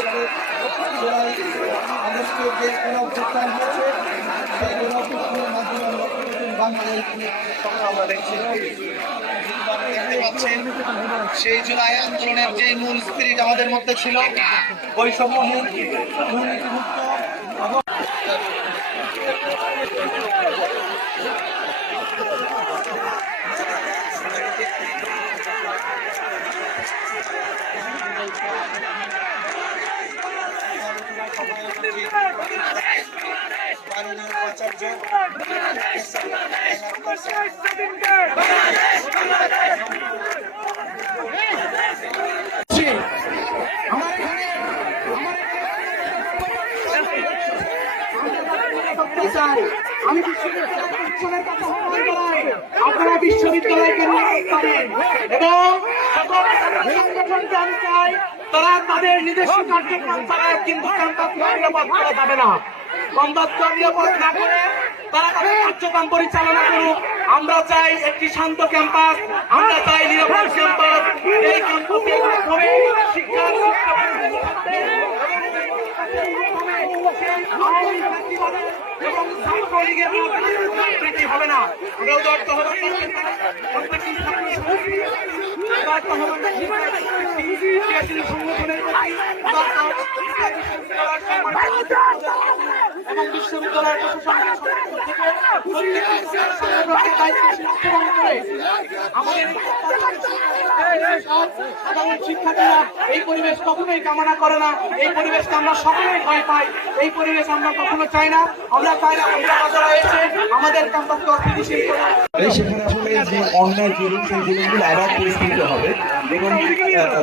সালে জুলাই আগস্টের যে গণঅভ্যুত্থান হয়েছে সেই গণঅভ্যুত্থানের মাধ্যমে বাংলাদেশকে আমরা দেখছি দেখতে পাচ্ছেন সেই জুলাই আন্দোলনের যে মূল স্পিরিট আমাদের মধ্যে ছিল বৈষম্যহীন দুর্নীতিমুক্ত আমি বিশ্ববিদ্যালয়ের কাছে আহ্বান জানাই আপনারা বিশ্ববিদ্যালয়কে নিরাপদ করেন এবং সকল সংগঠনকে আমি চাই তারা তাদের নিজস্ব কার্যক্রম চালায়, কিন্তু ক্যাম্পাসকে নিরাপদ করা যাবে না। ক্যাম্পাসকে নিরাপদ না করে তারা তাদের কার্যক্রম পরিচালনা করুক। আমরা চাই একটি শান্ত ক্যাম্পাস, আমরা চাই নিরাপদ ক্যাম্পাস। এই ক্যাম্পাসের মাধ্যমে শিক্ষার এবং ছাত্রলীগের রাজনীতি হবে না। এবং বিশ্ববিদ্যালয়ের শিক্ষার্থীরা এই পরিবেশ কখনোই কামনা করে না। এই পরিবেশকে আমরা সকলেই ভয় পাই। এই পরিবেশ আমরা কখনো চাই না। আমরা চাই না আমাদের ক্যাম্পাসকে অস্থিতিশীল সেখানে আসলে যে অন্যায় জুলুম সেই জুলুমগুলো আবার পরিস্থিত হবে এবং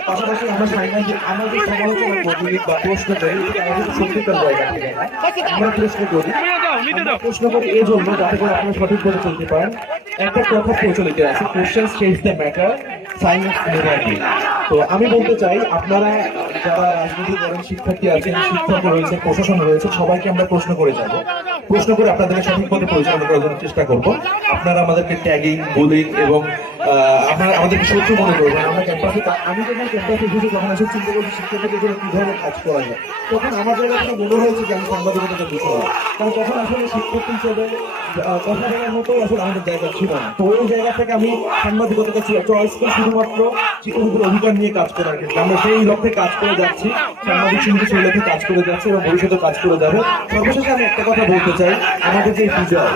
পাশাপাশি আমরা চাই না যে আমরা যে সমালোচনা করি বা প্রশ্ন করি আমাদের সত্যিকার জায়গা থেকে না। আমরা প্রশ্ন করি এই জন্য যাতে করে আপনারা সঠিকভাবে চলতে পারেন। একটা কথা প্রচলিত আছে, question change the matter, science never do. তো আমি বলতে চাই আপনারা যারা রাজনীতি করেন, শিক্ষার্থী আছেন, শিক্ষক রয়েছে, প্রশাসন রয়েছে, সবাইকে আমরা প্রশ্ন করে যাব। প্রশ্ন করে আপনাদেরকে সঠিকভাবে পরিচালনা করার জন্য চেষ্টা করব। আপনারা আমাদেরকে ট্যাগিং, বুলিং এবং আপনারা আমাদেরকে শত্রু মনে করবেন। আমরা ক্যাম্পাসে আমি যখন ক্যাম্পাসে ঘুরে যখন এসে চিন্তা করছি শিক্ষার্থীদের জন্য কী ধরনের কাজ করা যায়, তখন আমার জায়গা থেকে মনে হয়েছে যে আমি সাংবাদিকতাকে বুঝতে পারি। কারণ তখন আসলে শিক্ষার্থী হিসেবে কথা বলার মতো আসলে আমাদের জায়গা ছিল না। তো ওই জায়গা থেকে আমি সাংবাদিকতাকে চয়েস করে শুধুমাত্র শিক্ষকদের অধিকার নিয়ে কাজ করার ক্ষেত্রে আমরা সেই লক্ষ্যে কাজ করে যাচ্ছি। সাংবাদিক সমিতি সেই লক্ষ্যে কাজ করে যাচ্ছে এবং ভবিষ্যতে কাজ করে যাবে। সর্বশেষে আমি একটা কথা বলতে চাই, আমাদের যে বিজয়,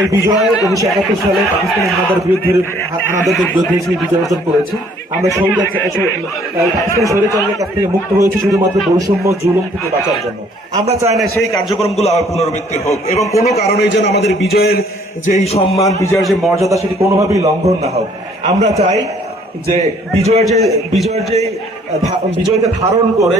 এই বিজয় 1971 সালে পাকিস্তানি হানাদারদের বিরুদ্ধে সেই বিজয় অর্জন করেছি। আমরা পাকিস্তানি স্বৈরাচারের কাছ থেকে মুক্ত হয়েছি শুধুমাত্র বৈষম্য জুলুম থেকে বাঁচার জন্য। আমরা চাই না সেই কার্যক্রমগুলো আবার পুনরাবৃত্তি হোক এবং কোনো কারণেই যেন আমাদের বিজয়ের যেই সম্মান, বিজয়ের যে মর্যাদা সেটি কোনোভাবেই লঙ্ঘন না হোক। আমরা চাই যে বিজয়কে ধারণ করে